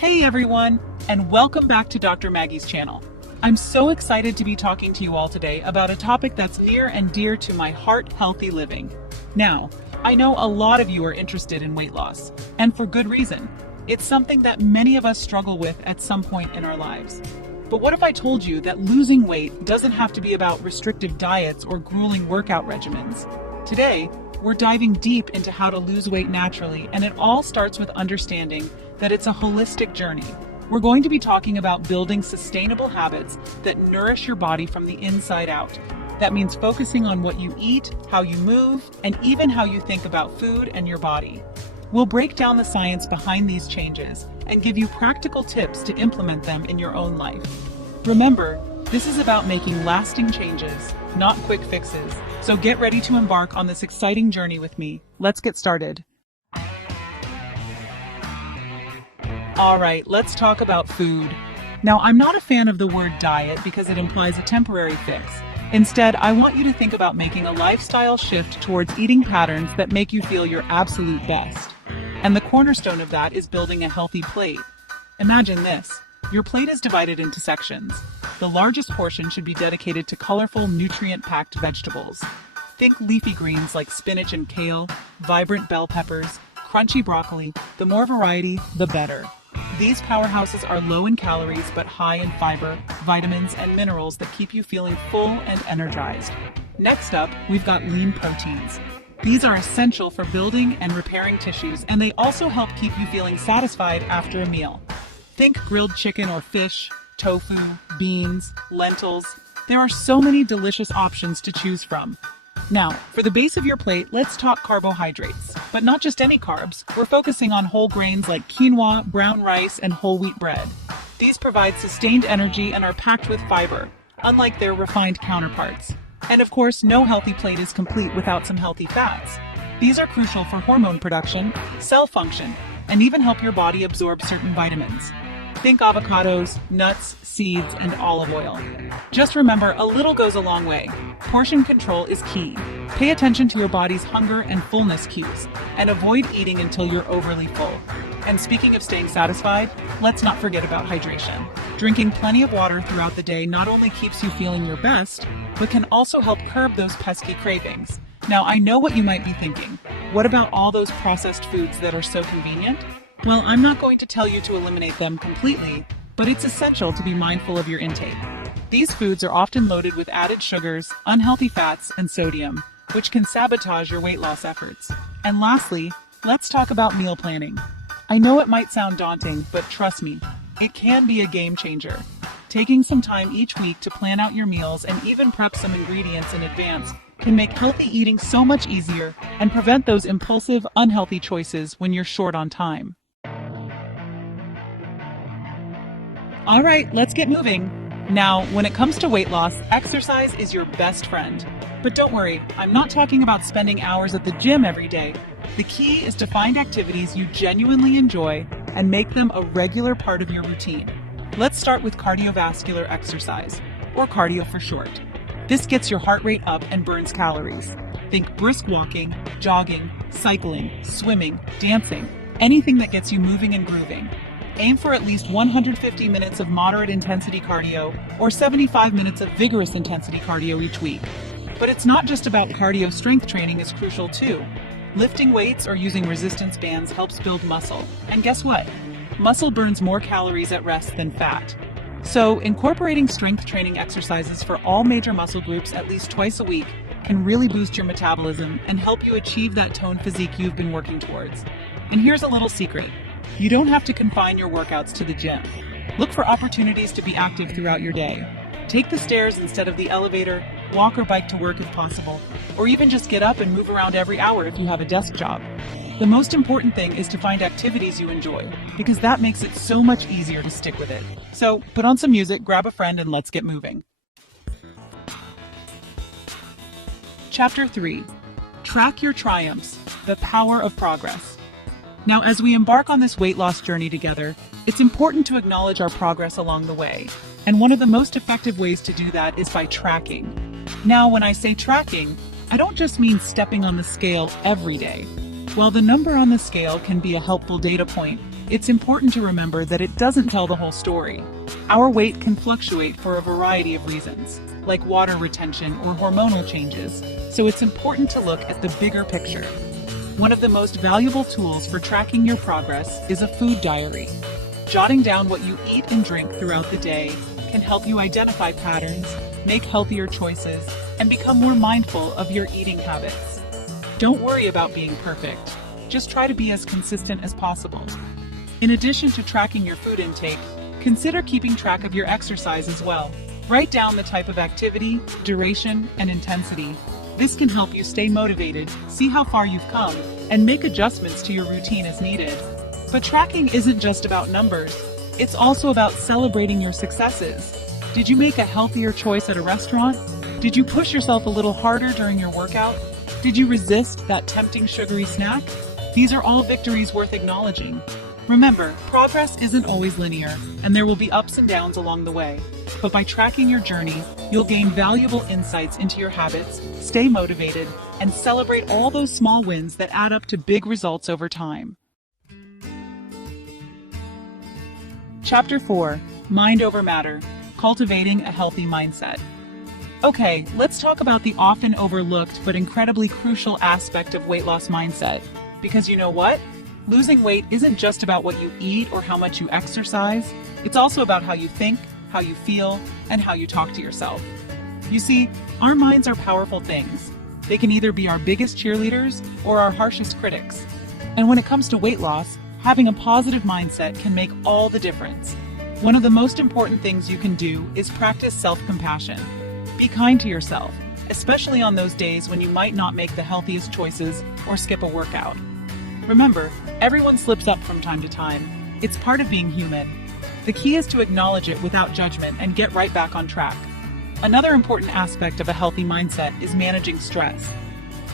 Hey everyone, and welcome back to Dr. Maggie's channel. I'm so excited to be talking to you all today about a topic that's near and dear to my heart, healthy living. Now, I know a lot of you are interested in weight loss, and for good reason. It's something that many of us struggle with at some point in our lives. But what if I told you that losing weight doesn't have to be about restrictive diets or grueling workout regimens? Today, we're diving deep into how to lose weight naturally, and it all starts with understanding that it's a holistic journey. We're going to be talking about building sustainable habits that nourish your body from the inside out. That means focusing on what you eat, how you move, and even how you think about food and your body. We'll break down the science behind these changes and give you practical tips to implement them in your own life. Remember, this is about making lasting changes, not quick fixes. So get ready to embark on this exciting journey with me. Let's get started. All right, let's talk about food. Now, I'm not a fan of the word diet because it implies a temporary fix. Instead, I want you to think about making a lifestyle shift towards eating patterns that make you feel your absolute best. And the cornerstone of that is building a healthy plate. Imagine this. Your plate is divided into sections. The largest portion should be dedicated to colorful, nutrient-packed vegetables. Think leafy greens like spinach and kale, vibrant bell peppers, crunchy broccoli. The more variety, the better. These powerhouses are low in calories but high in fiber, vitamins, and minerals that keep you feeling full and energized. Next up, we've got lean proteins. These are essential for building and repairing tissues, and they also help keep you feeling satisfied after a meal. Think grilled chicken or fish, tofu, beans, lentils. There are so many delicious options to choose from. Now, for the base of your plate, let's talk carbohydrates. But not just any carbs. We're focusing on whole grains like quinoa, brown rice, and whole wheat bread. These provide sustained energy and are packed with fiber, unlike their refined counterparts. And of course, no healthy plate is complete without some healthy fats. These are crucial for hormone production, cell function, and even help your body absorb certain vitamins. Think avocados, nuts, seeds, and olive oil. Just remember, a little goes a long way. Portion control is key. Pay attention to your body's hunger and fullness cues, and avoid eating until you're overly full. And speaking of staying satisfied, let's not forget about hydration. Drinking plenty of water throughout the day not only keeps you feeling your best, but can also help curb those pesky cravings. Now, I know what you might be thinking. What about all those processed foods that are so convenient? Well, I'm not going to tell you to eliminate them completely, but it's essential to be mindful of your intake. These foods are often loaded with added sugars, unhealthy fats, and sodium, which can sabotage your weight loss efforts. And lastly, let's talk about meal planning. I know it might sound daunting, but trust me, it can be a game changer. Taking some time each week to plan out your meals and even prep some ingredients in advance can make healthy eating so much easier and prevent those impulsive, unhealthy choices when you're short on time. All right, let's get moving. Now, when it comes to weight loss, exercise is your best friend. But don't worry, I'm not talking about spending hours at the gym every day. The key is to find activities you genuinely enjoy and make them a regular part of your routine. Let's start with cardiovascular exercise, or cardio for short. This gets your heart rate up and burns calories. Think brisk walking, jogging, cycling, swimming, dancing, anything that gets you moving and grooving. Aim for at least 150 minutes of moderate intensity cardio or 75 minutes of vigorous intensity cardio each week. But it's not just about cardio. Strength training is crucial too. Lifting weights or using resistance bands helps build muscle. And guess what? Muscle burns more calories at rest than fat. So incorporating strength training exercises for all major muscle groups at least twice a week can really boost your metabolism and help you achieve that toned physique you've been working towards. And here's a little secret. You don't have to confine your workouts to the gym. Look for opportunities to be active throughout your day. Take the stairs instead of the elevator, walk or bike to work if possible, or even just get up and move around every hour if you have a desk job. The most important thing is to find activities you enjoy, because that makes it so much easier to stick with it. So put on some music, grab a friend, and let's get moving. Chapter 3. Track your triumphs, the power of progress. Now, as we embark on this weight loss journey together, it's important to acknowledge our progress along the way. And one of the most effective ways to do that is by tracking. Now, when I say tracking, I don't just mean stepping on the scale every day. While the number on the scale can be a helpful data point, it's important to remember that it doesn't tell the whole story. Our weight can fluctuate for a variety of reasons, like water retention or hormonal changes, so it's important to look at the bigger picture. One of the most valuable tools for tracking your progress is a food diary. Jotting down what you eat and drink throughout the day can help you identify patterns, make healthier choices, and become more mindful of your eating habits. Don't worry about being perfect. Just try to be as consistent as possible. In addition to tracking your food intake, consider keeping track of your exercise as well. Write down the type of activity, duration, and intensity. This can help you stay motivated, see how far you've come, and make adjustments to your routine as needed. But tracking isn't just about numbers. It's also about celebrating your successes. Did you make a healthier choice at a restaurant? Did you push yourself a little harder during your workout? Did you resist that tempting sugary snack? These are all victories worth acknowledging. Remember, progress isn't always linear, and there will be ups and downs along the way. But by tracking your journey, you'll gain valuable insights into your habits, stay motivated, and celebrate all those small wins that add up to big results over time. Chapter 4: Mind over Matter: Cultivating a Healthy Mindset. Okay, let's talk about the often overlooked but incredibly crucial aspect of weight loss mindset. Because you know what? Losing weight isn't just about what you eat or how much you exercise. It's also about how you think, how you feel, and how you talk to yourself. You see, our minds are powerful things. They can either be our biggest cheerleaders or our harshest critics. And when it comes to weight loss, having a positive mindset can make all the difference. One of the most important things you can do is practice self-compassion. Be kind to yourself, especially on those days when you might not make the healthiest choices or skip a workout. Remember, everyone slips up from time to time. It's part of being human. The key is to acknowledge it without judgment and get right back on track. Another important aspect of a healthy mindset is managing stress.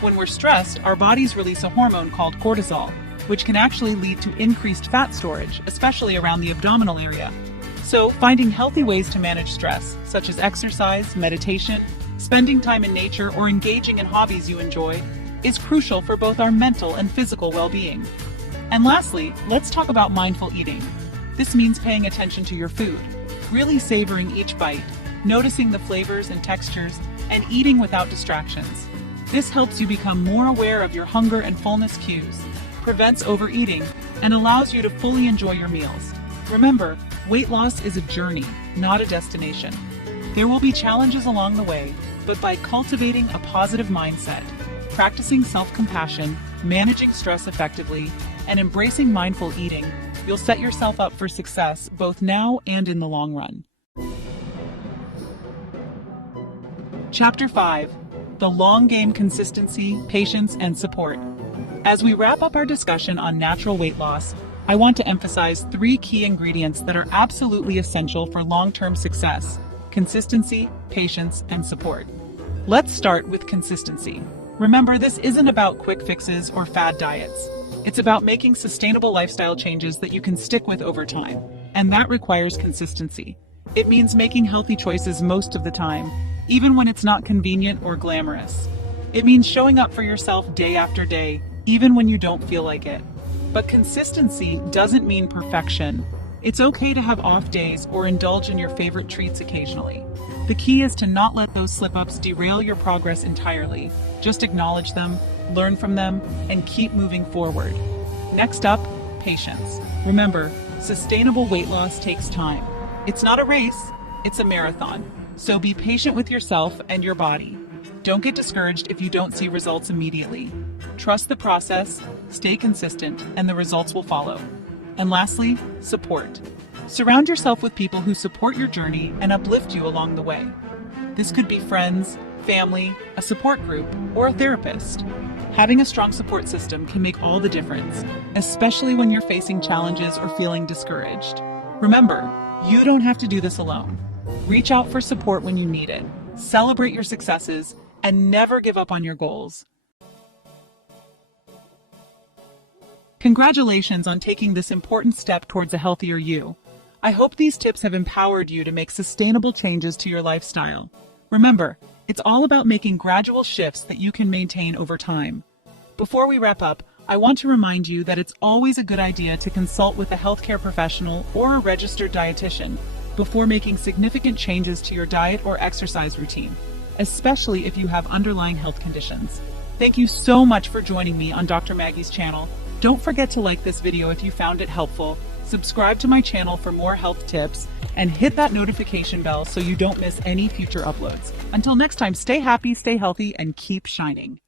When we're stressed, our bodies release a hormone called cortisol, which can actually lead to increased fat storage, especially around the abdominal area. So, finding healthy ways to manage stress, such as exercise, meditation, spending time in nature, or engaging in hobbies you enjoy, is crucial for both our mental and physical well-being. And lastly, let's talk about mindful eating. This means paying attention to your food, really savoring each bite, noticing the flavors and textures, and eating without distractions. This helps you become more aware of your hunger and fullness cues, prevents overeating, and allows you to fully enjoy your meals. Remember, weight loss is a journey, not a destination. There will be challenges along the way, but by cultivating a positive mindset, practicing self-compassion, managing stress effectively, and embracing mindful eating, you'll set yourself up for success both now and in the long run. Chapter 5: The Long Game: Consistency, Patience, and Support. As we wrap up our discussion on natural weight loss, I want to emphasize 3 key ingredients that are absolutely essential for long-term success: consistency, patience, and support. Let's start with consistency. Remember, this isn't about quick fixes or fad diets. It's about making sustainable lifestyle changes that you can stick with over time, and that requires consistency. It means making healthy choices most of the time, even when it's not convenient or glamorous. It means showing up for yourself day after day, even when you don't feel like it. But consistency doesn't mean perfection. It's okay to have off days or indulge in your favorite treats occasionally. The key is to not let those slip-ups derail your progress entirely. Just acknowledge them, learn from them, and keep moving forward. Next up, patience. Remember, sustainable weight loss takes time. It's not a race, it's a marathon. So be patient with yourself and your body. Don't get discouraged if you don't see results immediately. Trust the process, stay consistent, and the results will follow. And lastly, support. Surround yourself with people who support your journey and uplift you along the way. This could be friends, family, a support group, or a therapist. Having a strong support system can make all the difference, especially when you're facing challenges or feeling discouraged. Remember, you don't have to do this alone. Reach out for support when you need it. Celebrate your successes and never give up on your goals. Congratulations on taking this important step towards a healthier you. I hope these tips have empowered you to make sustainable changes to your lifestyle. Remember, it's all about making gradual shifts that you can maintain over time. Before we wrap up, I want to remind you that it's always a good idea to consult with a healthcare professional or a registered dietitian before making significant changes to your diet or exercise routine, especially if you have underlying health conditions. Thank you so much for joining me on Dr. Maggie's channel. Don't forget to like this video if you found it helpful, subscribe to my channel for more health tips, and hit that notification bell so you don't miss any future uploads. Until next time, stay happy, stay healthy, and keep shining.